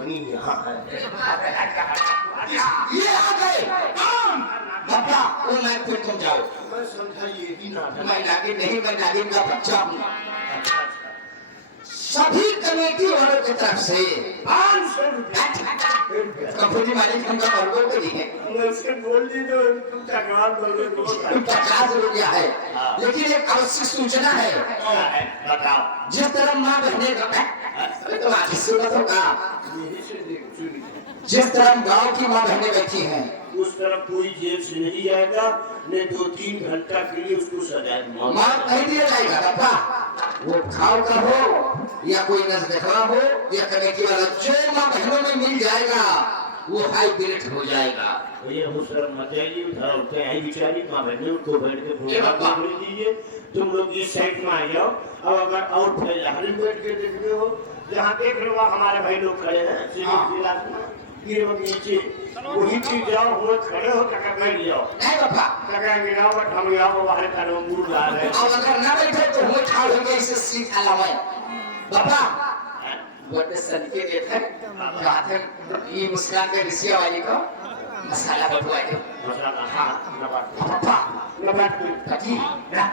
Money यहाँ है। ये आ गए कौन? बाबा वो मैं फिर तुम जाओ। मैं समझा ये ही ना था। मैं नागिन नहीं, मैं नागिन का बच्चा हूँ। सभी कमेटी वालों की तरफ से 500 रुपये कंपनी मालिक हमका वर्गों को दिए। उसके बोल दी तो तुम टकरार बोले 50 रुपया है, लेकिन एक आवश्यक सूचना है। बताओ। जिस तरह माँ बहने का तो आगे सुनत होगा, यही से देख सुनी। जिस तरह गांव की माँ बहने बैठी हैं, उस तरफ कोई जेल से नहीं जाएगा, ने 2-3 घंटा के लिए उसको सजा दूंगा। मार नहीं दिया जाएगा बाबा। वो खाओ का हो या कोई नजदेखा हो या कमेटी वाला, जो माँ बहनों में मिल जाएगा वो हाईब्रिड हो जाएगा। ये मुसलमान मत जाइए, उधर उठते हैं बिचारी माँ बहने, उनको बैठ के प्रोग्राम कर दीजिए। तुम लोग इस साइड में आ जाओ। अब अगर और हरी बैठ के देख रहे हो, जहाँ देख रहे हो हमारे भाई लोग खड़े हैं जिला गिरे नीचे, वही चीज जाओ, वो खड़े हो टका बैठ जाओ। नहीं बाबा, टका गिराओ बट हम जाओ बाहर का लोग मूड ला रहे हैं। और अगर ना बैठे तो वो ठाड़ हो गए, इसे सीट हलावे बाबा। बड़े सदके देते कहते ये मुस्कान के रिसिया वाली को मसाला बटवाए दो। मसाला हाँ नबात पापा नबात कटी ना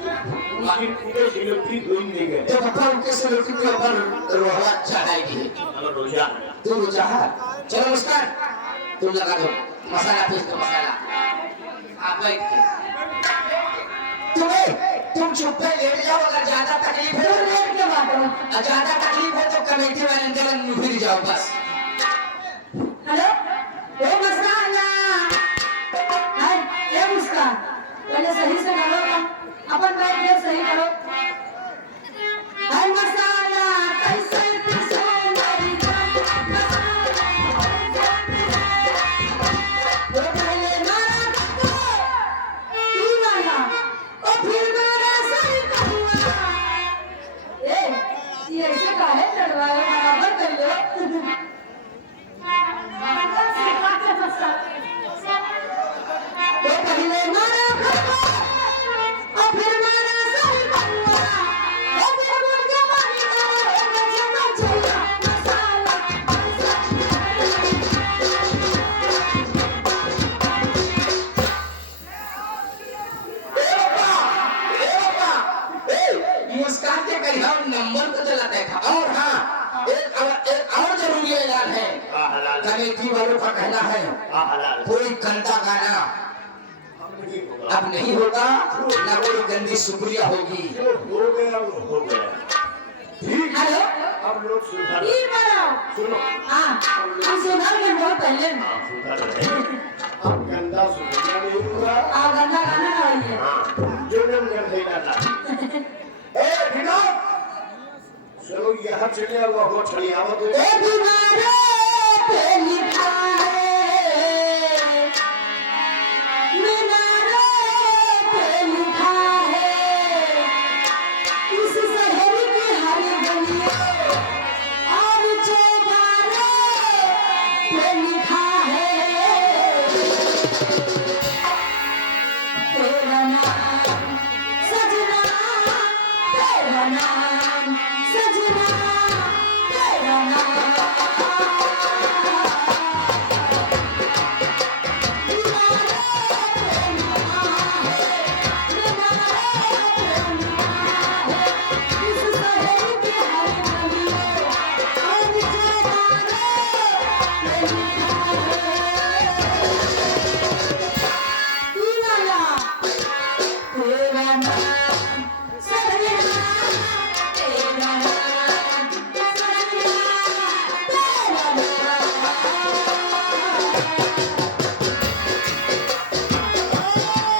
लेकिन पूरे सिलोटी गोइन नहीं गए। तो पापा उनके सिलोटी के ऊपर रोहड़ा चढ़ाएगी। अगर रोजा तुम रोजा है, चलो मुस्कान तुम लगा दो मसाला, पीस दो मसाला। आप बैठ के तुम चुप पे लेट जाओ। अगर ज्यादा तकलीफ है तो लेट के बात, ज्यादा तकलीफ है तो कमेटी वाले अंदर फिर जाओ बस। हेलो ए मसाला, हाय ए मुस्कान, पहले सही से करो ना, अपन बैठ के सही करो। हाय मसाला कैसे पिसे मेरी जान, वो पहले मारा तो तू मारा और फिर मारा सही करूँगा। ए ये ऐसे काहे लड़वाए, बराबर कर लो। तो पहले मारा और फिर मारा सही करूँगा, और फिर मुझे मारेगा, मुझे बचाएगा मसाला। मुस्कान के कहीं नंबर तो चला देखा। और हाँ, एक और जरूरी ऐलान है। कमेटी वालों का कहना है कोई गंदा गाना अब नहीं होगा, ना कोई गंदी शुक्रिया होगी। हो गया वो हो गया। ठीक है, हेलो अब लोग सुधर ये बनाओ। सुनो। हाँ हम सुधर गए बहुत पहले। सुधर रहे। अब गंदा सुधरना नहीं हुआ। आप गंदा गाना गाइए। हाँ, जो नाम गंदे गाना। ए बिना चलो यहाँ चले आओ, वो चली आओ तो। ए बीमारे पे लिखा